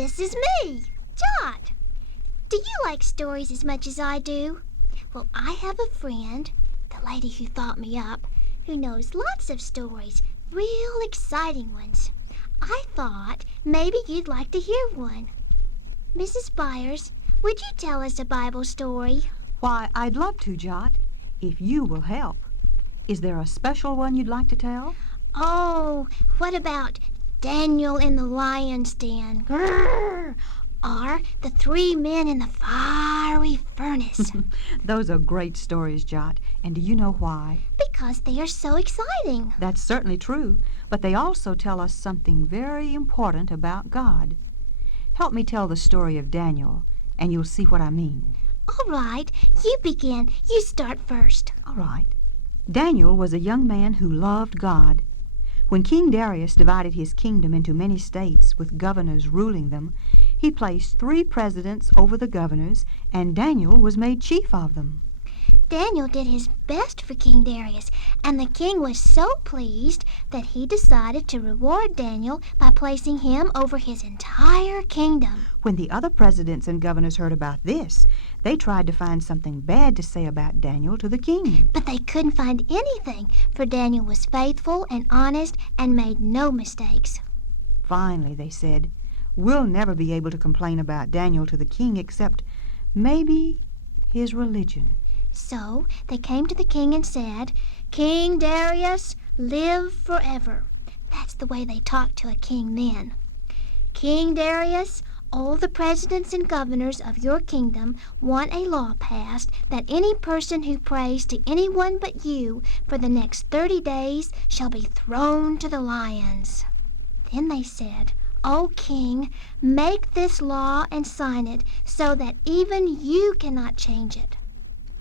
This is me, Jot. Do you like stories as much as I do? Well, I have a friend, the lady who thought me up, who knows lots of stories, real exciting ones. I thought maybe you'd like to hear one. Mrs. Byers, would you tell us a Bible story? Why, I'd love to, Jot, if you will help. Is there a special one you'd like to tell? Oh, what about Daniel in the lion's den? Grrr! Or the 3 men in the fiery furnace? Those are great stories, Jot. And do you know why? Because they are so exciting. That's certainly true, but they also tell us something very important about God. Help me tell the story of Daniel, and you'll see what I mean. All right, you begin. You start first. All right. Daniel was a young man who loved God. When King Darius divided his kingdom into many states with governors ruling them, he placed 3 presidents over the governors, and Daniel was made chief of them. Daniel did his best for King Darius, and the king was so pleased that he decided to reward Daniel by placing him over his entire kingdom. When the other presidents and governors heard about this, they tried to find something bad to say about Daniel to the king. But they couldn't find anything, for Daniel was faithful and honest and made no mistakes. Finally, they said, "We'll never be able to complain about Daniel to the king except maybe his religion." So they came to the king and said, "King Darius, live forever." That's the way they talked to a king then. "King Darius, all the presidents and governors of your kingdom want a law passed that any person who prays to anyone but you for the next 30 days shall be thrown to the lions." Then they said, "O king, make this law and sign it so that even you cannot change it."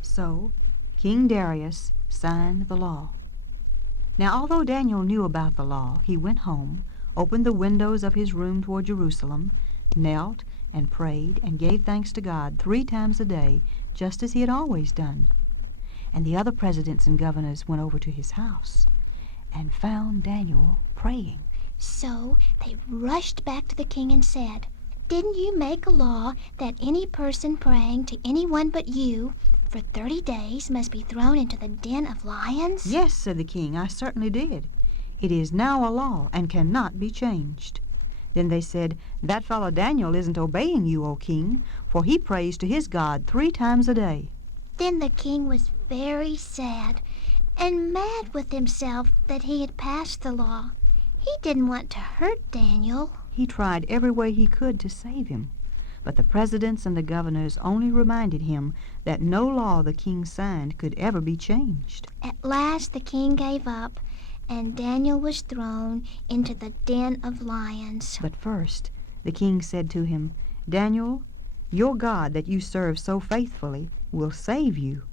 So King Darius signed the law. Now, although Daniel knew about the law, he went home, opened the windows of his room toward Jerusalem, knelt and prayed and gave thanks to God 3 times a day, just as he had always done. And the other presidents and governors went over to his house and found Daniel praying. So they rushed back to the king and said, "Didn't you make a law that any person praying to anyone but you for 30 days must be thrown into the den of lions?" "Yes," said the king, "I certainly did. It is now a law and cannot be changed." Then they said, "That fellow Daniel isn't obeying you, O king, for he prays to his God 3 times a day." Then the king was very sad and mad with himself that he had passed the law. He didn't want to hurt Daniel. He tried every way he could to save him, but the presidents and the governors only reminded him that no law the king signed could ever be changed. At last the king gave up, and Daniel was thrown into the den of lions. But first the king said to him, "Daniel, your God that you serve so faithfully will save you."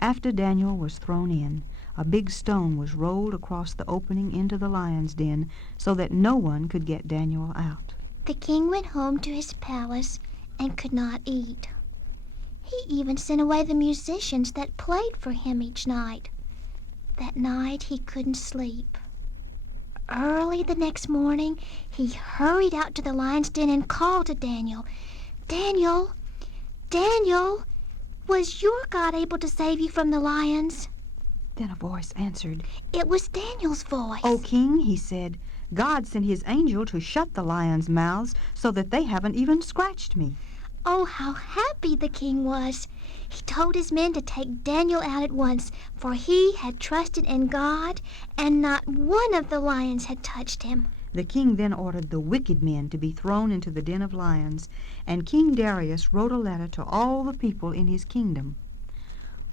After Daniel was thrown in, a big stone was rolled across the opening into the lion's den so that no one could get Daniel out. The king went home to his palace and could not eat. He even sent away the musicians that played for him each night. That night he couldn't sleep. Early the next morning, he hurried out to the lion's den and called to Daniel, "Daniel, Daniel, was your God able to save you from the lions?" Then a voice answered. It was Daniel's voice. "O king," he said, "God sent his angel to shut the lions' mouths so that they haven't even scratched me." Oh, how happy the king was. He told his men to take Daniel out at once, for he had trusted in God, and not one of the lions had touched him. The king then ordered the wicked men to be thrown into the den of lions, and King Darius wrote a letter to all the people in his kingdom.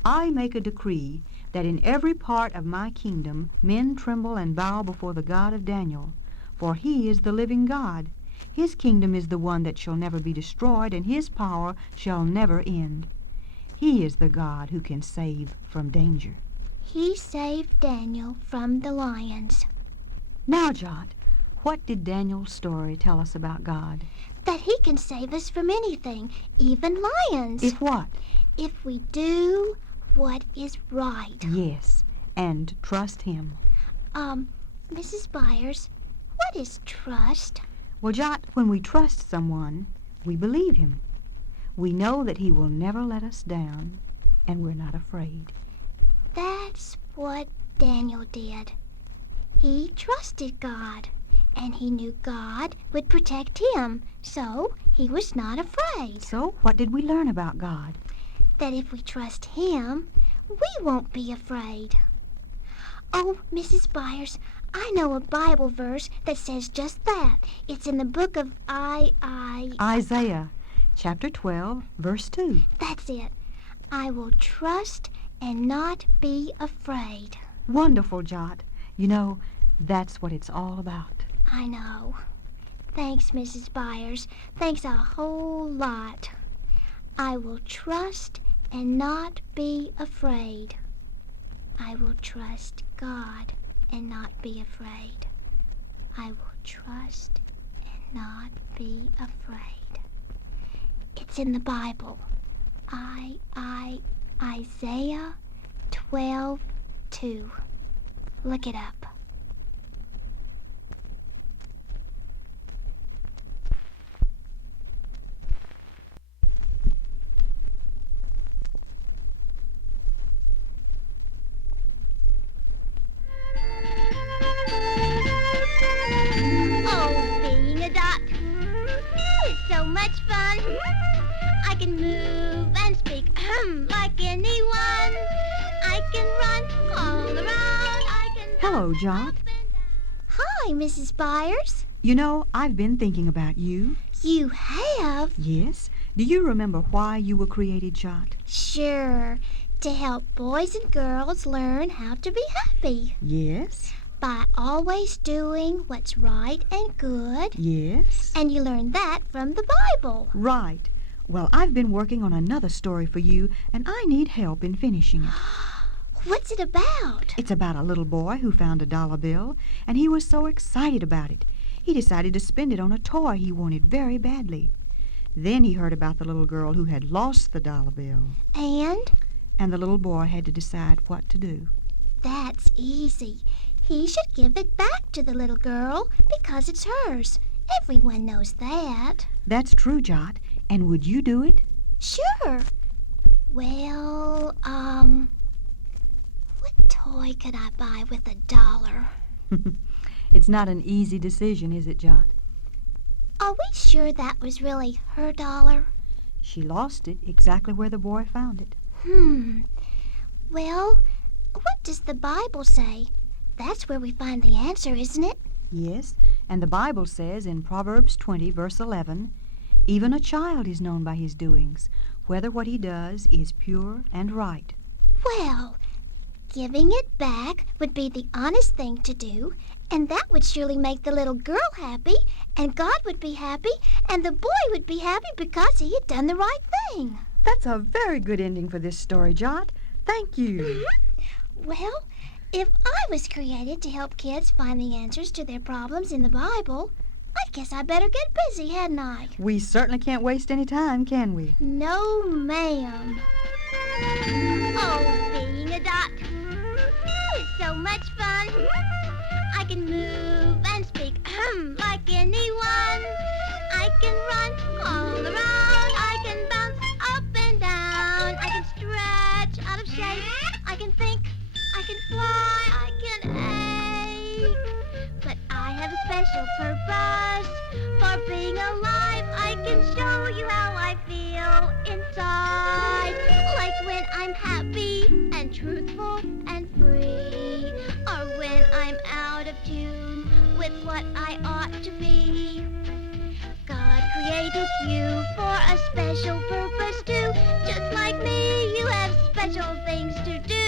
"I make a decree that in every part of my kingdom men tremble and bow before the God of Daniel, for he is the living God. His kingdom is the one that shall never be destroyed, and his power shall never end. He is the God who can save from danger." He saved Daniel from the lions. Now, Jot, what did Daniel's story tell us about God? That he can save us from anything, even lions. If what? If we do what is right. Yes, and trust him. Mrs. Byers, what is trust? Well, Jot, when we trust someone, we believe him. We know that he will never let us down, and we're not afraid. That's what Daniel did. He trusted God, and he knew God would protect him, so he was not afraid. So, what did we learn about God? That if we trust him, we won't be afraid. Oh, Mrs. Byers, I know a Bible verse that says just that. It's in the book of Isaiah, chapter 12, verse 2. That's it. I will trust and not be afraid. Wonderful, Jot. You know, that's what it's all about. I know. Thanks, Mrs. Byers. Thanks a whole lot. I will trust and not be afraid. I will trust God and not be afraid. I will trust and not be afraid. It's in the Bible. Isaiah 12:2. Look it up. Oh, being a dot is so much fun. I can move and speak like anyone. I can run all around. I can Hello, bounce Jot. up and down. Hi, Mrs. Byers. You know, I've been thinking about you. You have? Yes? Do you remember why you were created, Jot? Sure. To help boys and girls learn how to be happy. Yes? By always doing what's right and good. Yes? And you learn that from the Bible. Right. Well, I've been working on another story for you, and I need help in finishing it. What's it about? It's about a little boy who found a dollar bill, and he was so excited about it. He decided to spend it on a toy he wanted very badly. Then he heard about the little girl who had lost the dollar bill. And the little boy had to decide what to do. That's easy. He should give it back to the little girl because it's hers. Everyone knows that. That's true, Jot. And would you do it? Sure. Well, what toy could I buy with $1? It's not an easy decision, is it, Jot? Are we sure that was really her dollar? She lost it exactly where the boy found it. Well, what does the Bible say? That's where we find the answer, isn't it? Yes, and the Bible says in Proverbs 20, verse 11, even a child is known by his doings, whether what he does is pure and right. Well, giving it back would be the honest thing to do, and that would surely make the little girl happy, and God would be happy, and the boy would be happy because he had done the right thing. That's a very good ending for this story, Jot. Thank you. Well, if I was created to help kids find the answers to their problems in the Bible, I guess I better get busy, hadn't I? We certainly can't waste any time, can we? No, ma'am. Oh, being a dot is so much fun. I can move and speak like anyone. I can run all around. I can bounce up and down. I can stretch out of shape. I can think. I can fly. I can ache. But I have a special purpose for being alive. I can show you how I feel inside. Like when I'm happy and truthful and free. Or when I'm out of tune with what I ought to be. God created you for a special purpose too. Just like me, you have special things to do.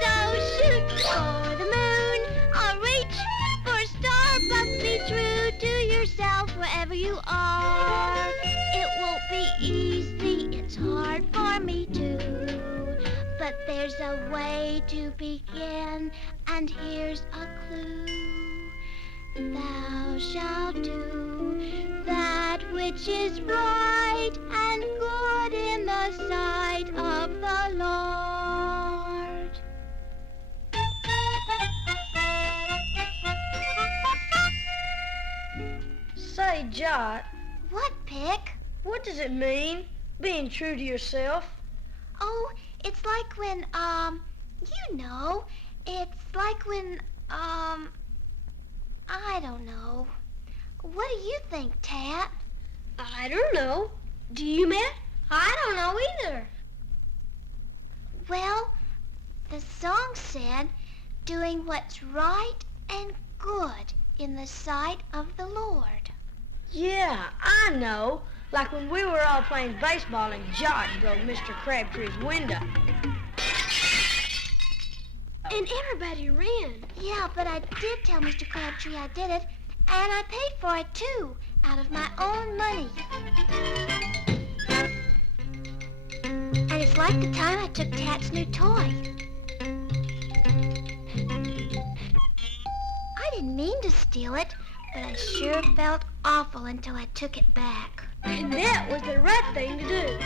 So shoot for the moon or reach for a star, but be true to yourself wherever you are. It won't be easy, it's hard for me too. But there's a way to begin, and here's a clue. Thou shalt do that which is right and good in the sight of the Lord. Jot, What, Pick? what does it mean, being true to yourself? Oh, it's like when, you know, it's like when, I don't know. What do you think, Tat? I don't know. Do you, Matt? I don't know either. Well, the song said, doing what's right and good in the sight of the Lord. Yeah, I know. Like when we were all playing baseball and Jot broke Mr. Crabtree's window. And everybody ran. Yeah, but I did tell Mr. Crabtree I did it, and I paid for it too, out of my own money. And it's like the time I took Tat's new toy. I didn't mean to steal it, but I sure felt awful until I took it back. And that was the right thing to do.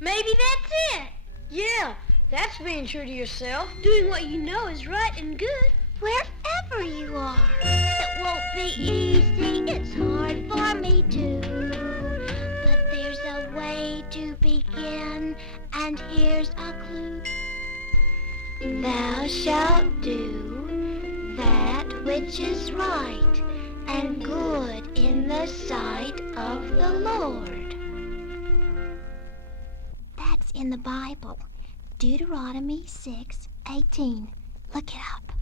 Maybe that's it. Yeah, that's being true to yourself. Doing what you know is right and good. Wherever you are. It won't be easy, it's hard for me too. But there's a way to begin, and here's a clue. Thou shalt do that which is right and good in the sight of the Lord. That's in the Bible. Deuteronomy 6:18. Look it up.